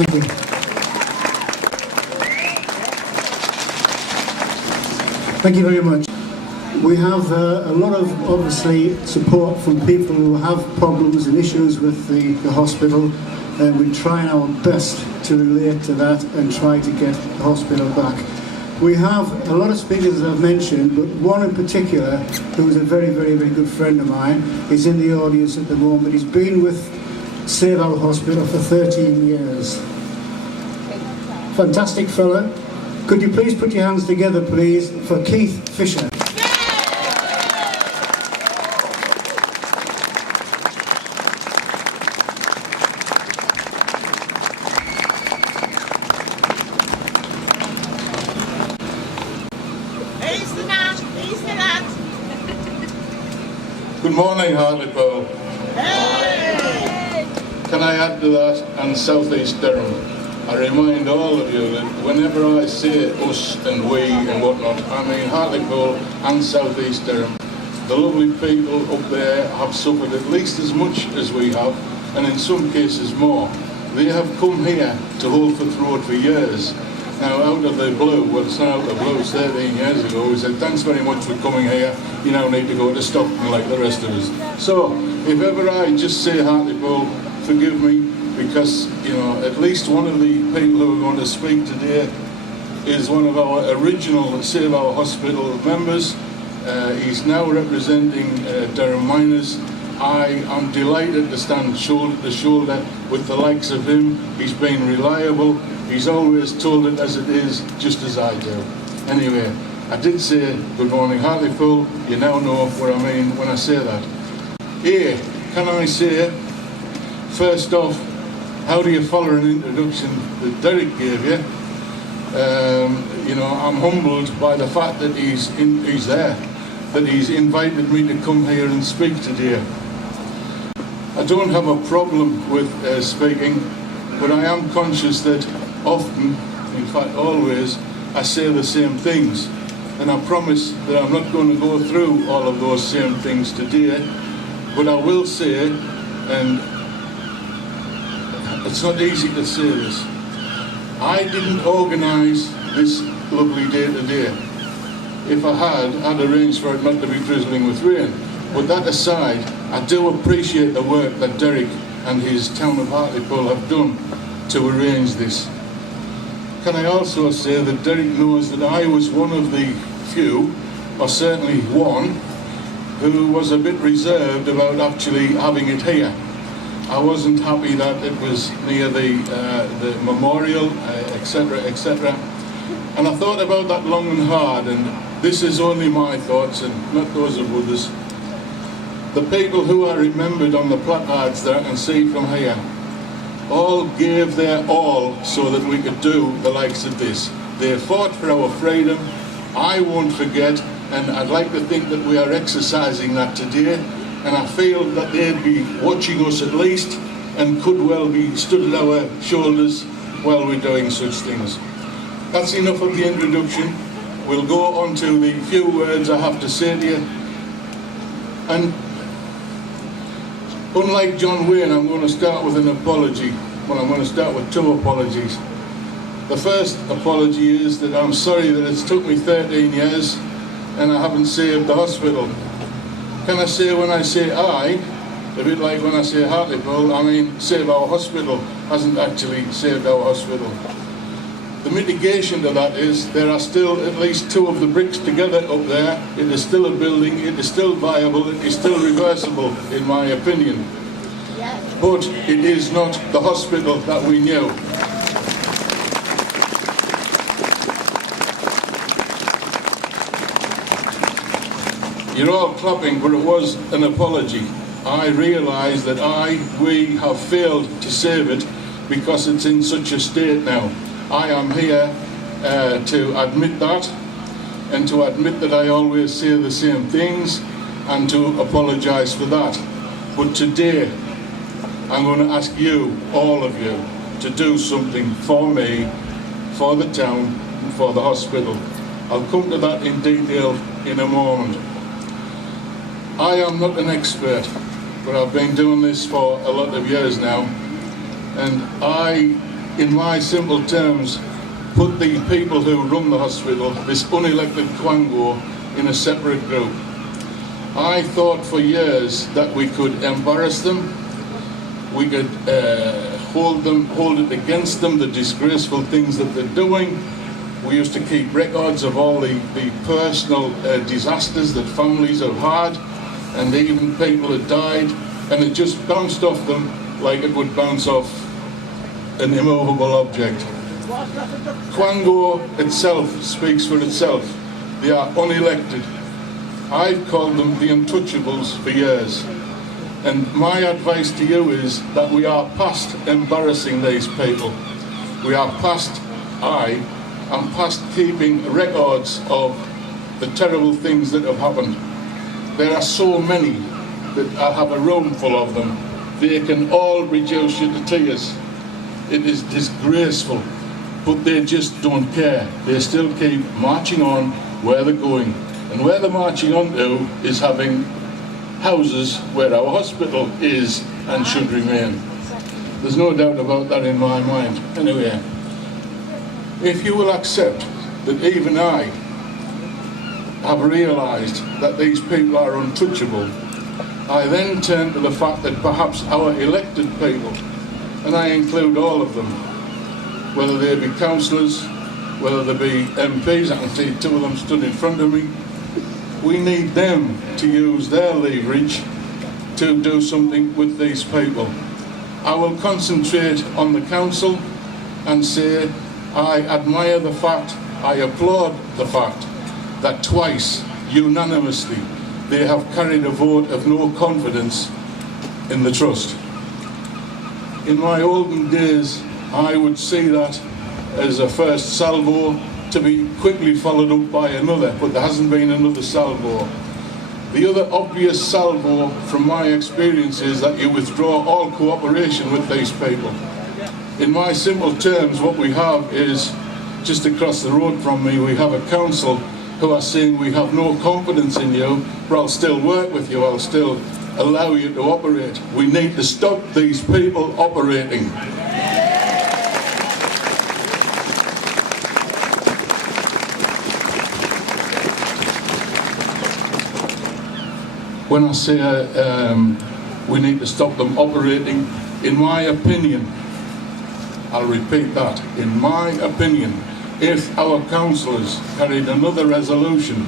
Thank you. Thank you very much. We have a lot of, obviously, support from people who have problems and issues with the hospital, and we try our best to relate to that and try to get the hospital back. We have a lot of speakers, as I've mentioned, but one in particular, who is a very, very, very good friend of mine, is in the audience at the moment. He's been with Save Our Hospital for 13 years. Fantastic fella. Could you please put your hands together, please, for Keith Fisher. Good morning, Hartlepool. Hey! Can I add to that, and South East Durham? I remind all of you that whenever I say us and we and whatnot, I mean Hartlepool and South East Durham. The lovely people up there have suffered at least as much as we have, and in some cases more. They have come here to hold the throat for years. Now, out of the blue, well, it's not out of the blue, it's 13 years ago, we said, thanks very much for coming here, you now need to go to Stockton like the rest of us. So, if ever I just say Hartlepool, forgive me, because, you know, at least one of the people who are going to speak today is one of our original Save Our Hospital members. He's now representing Durham Miners. I am delighted to stand shoulder to shoulder with the likes of him. He's been reliable. He's always told it as it is, just as I do. Anyway, I did say good morning Hartlepool. You now know what I mean when I say that. Here, can I say, first off, how do you follow an introduction that Derek gave you? You know, I'm humbled by the fact that he's there, that he's invited me to come here and speak today. I don't have a problem with speaking, but I am conscious that often, in fact always, I say the same things. And I promise that I'm not going to go through all of those same things today, but I will say, and it's not easy to say this, I didn't organise this lovely day today. If I had, I'd arranged for it not to be drizzling with rain. But that aside, I do appreciate the work that Derek and his town of Hartlepool have done to arrange this. Can I also say that Derek knows that I was one of the few, or certainly one, who was a bit reserved about actually having it here. I wasn't happy that it was near the memorial, etc., etc. And I thought about that long and hard, and this is only my thoughts and not those of others. The people who are remembered on the placards there and see from here all gave their all so that we could do the likes of this. They fought for our freedom. I won't forget, and I'd like to think that we are exercising that today, and I feel that they'd be watching us at least and could well be stood at our shoulders while we're doing such things. That's enough of the introduction. We'll go on to the few words I have to say to you. And unlike John Wayne, I'm going to start with an apology. Well, I'm going to start with two apologies. The first apology is that I'm sorry that it's took me 13 years and I haven't saved the hospital. Can I say when I say I, a bit like when I say Hartlepool, I mean Save Our Hospital hasn't actually saved our hospital. The mitigation to that is there are still at least two of the bricks together up there. It is still a building, it is still viable, it is still reversible in my opinion. But it is not the hospital that we knew. You're all clapping, but it was an apology. I realise that we have failed to save it because it's in such a state now. I am here to admit that, and to admit that I always say the same things, and to apologise for that. But today, I'm going to ask you, all of you, to do something for me, for the town, and for the hospital. I'll come to that in detail in a moment. I am not an expert, but I've been doing this for a lot of years now, and in my simple terms, put the people who run the hospital, this unelected Quango, in a separate group. I thought for years that we could embarrass them, we could hold it against them, the disgraceful things that they're doing. We used to keep records of all the personal disasters that families have had, and even people had died, and it just bounced off them like it would bounce off an immovable object. Quango itself speaks for itself. They are unelected. I've called them the untouchables for years. And my advice to you is that we are past embarrassing these people. We are past, I am past keeping records of the terrible things that have happened. There are so many that I have a room full of them. They can all reduce you to tears. It is disgraceful, but they just don't care. They still keep marching on where they're going. And where they're marching on to is having houses where our hospital is and should remain. There's no doubt about that in my mind. Anyway, if you will accept that even I have realised that these people are untouchable, I then turn to the fact that perhaps our elected people, and I include all of them, whether they be councillors, whether they be MPs, I can see two of them stood in front of me, we need them to use their leverage to do something with these people. I will concentrate on the council and say I admire the fact, I applaud the fact that twice, unanimously, they have carried a vote of no confidence in the trust. In my olden days, I would see that as a first salvo to be quickly followed up by another, but there hasn't been another salvo. The other obvious salvo from my experience is that you withdraw all cooperation with these people. In my simple terms, what we have is, just across the road from me, we have a council who are saying we have no confidence in you, but I'll still work with you, I'll still allow you to operate. We need to stop these people operating. When I say we need to stop them operating, in my opinion, I'll repeat that, in my opinion, if our councillors carried another resolution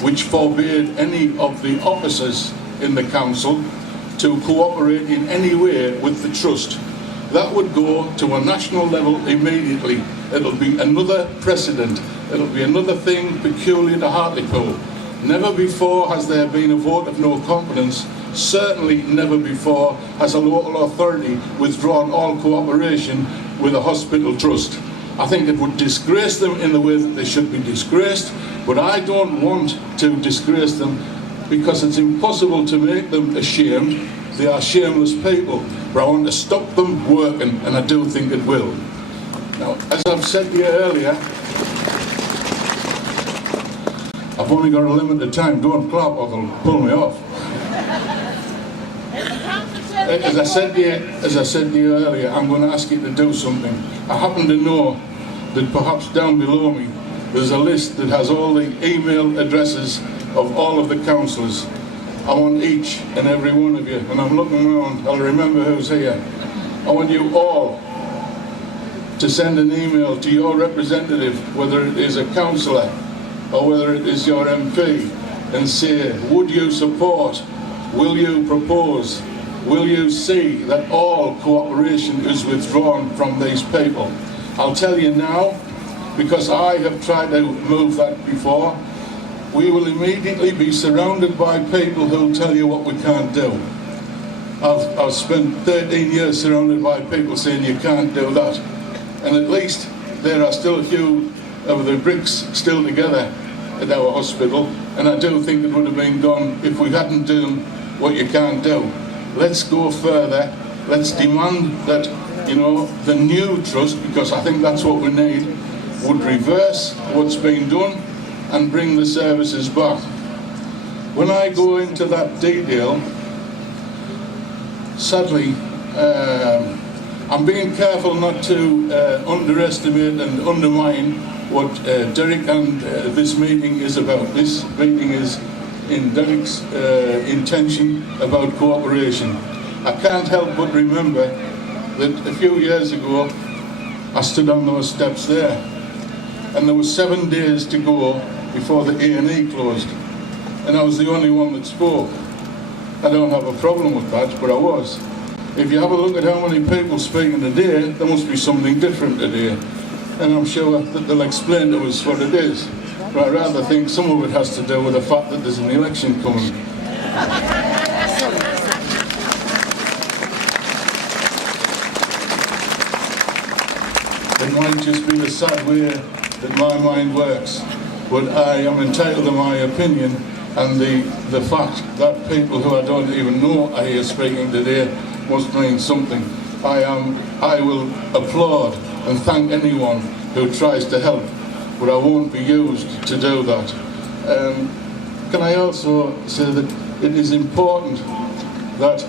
which forbade any of the officers in the council to cooperate in any way with the trust, that would go to a national level immediately. It'll be another precedent. It'll be another thing peculiar to Hartlepool. Never before has there been a vote of no confidence. Certainly never before has a local authority withdrawn all cooperation with a hospital trust. I think it would disgrace them in the way that they should be disgraced, but I don't want to disgrace them because it's impossible to make them ashamed. They are shameless people, but I want to stop them working, and I do think it will. Now, as I've said to you earlier, I've only got a limited time. Don't clap or they'll pull me off. As I said to you earlier, I'm going to ask you to do something. I happen to know that perhaps down below me there's a list that has all the email addresses of all of the councillors. I want each and every one of you, and I'm looking around, I'll remember who's here. I want you all to send an email to your representative, whether it is a councillor or whether it is your MP, and say, would you support, will you propose, will you see that all cooperation is withdrawn from these people? I'll tell you now, because I have tried to move that before, we will immediately be surrounded by people who'll tell you what we can't do. I've spent 13 years surrounded by people saying you can't do that. And at least there are still a few of the bricks still together at our hospital, and I do think it would have been done if we hadn't done what you can't do. Let's go further. Let's demand that, the new trust, because I think that's what we need, would reverse what's been done and bring the services back. When I go into that detail, sadly, I'm being careful not to underestimate and undermine what Derek and this meeting is about. This meeting is in Derek's intention about cooperation. I can't help but remember that a few years ago I stood on those steps there, and there were 7 days to go before the A&E closed, and I was the only one that spoke. I don't have a problem with that, but I was. If you have a look at how many people speaking today, there must be something different today, and I'm sure that they'll explain to us what it is. But I rather think some of it has to do with the fact that there's an election coming. It might just be the sad way that my mind works, but I am entitled to my opinion, and the fact that people who I don't even know are here speaking today must mean something. I will applaud and thank anyone who tries to help, but I won't be used to do that. Can I also say that it is important that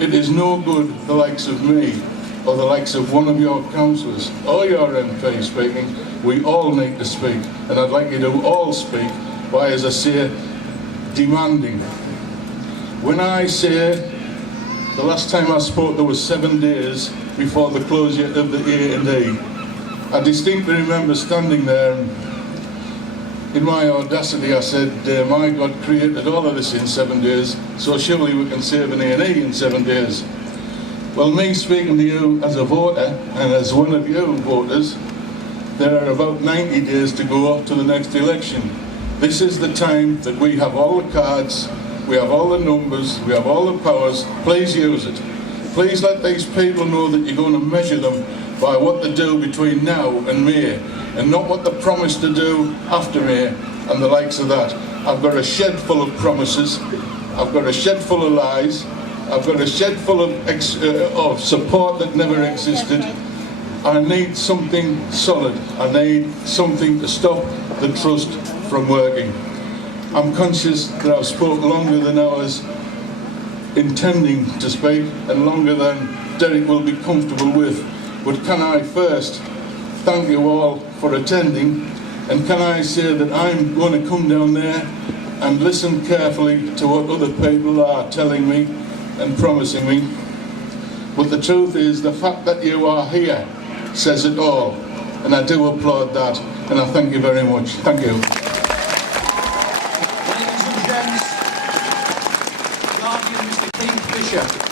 it is no good the likes of me or the likes of one of your councillors or your MP speaking. We all need to speak, and I'd like you to all speak by, as I say, demanding. When I say the last time I spoke there was 7 days before the closure of the A&E, I distinctly remember standing there, and in my audacity I said, my God created all of this in 7 days, so surely we can save an A&E in 7 days. Well, me speaking to you as a voter, and as one of you voters, there are about 90 days to go to the next election. This is the time that we have all the cards, we have all the numbers, we have all the powers. Please use it. Please let these people know that you're going to measure them by what they do between now and May, and not what they promise to do after May and the likes of that. I've got a shed full of promises, I've got a shed full of lies, I've got a shed full of support that never existed. I need something solid. I need something to stop the trust from working. I'm conscious that I've spoke longer than I was intending to speak, and longer than Derek will be comfortable with. But can I first thank you all for attending, and can I say that I'm going to come down there and listen carefully to what other people are telling me and promising me. But the truth is, the fact that you are here says it all, and I do applaud that, and I thank you very much. Thank you. Ladies and gents, Guardian Mr. Kingfisher.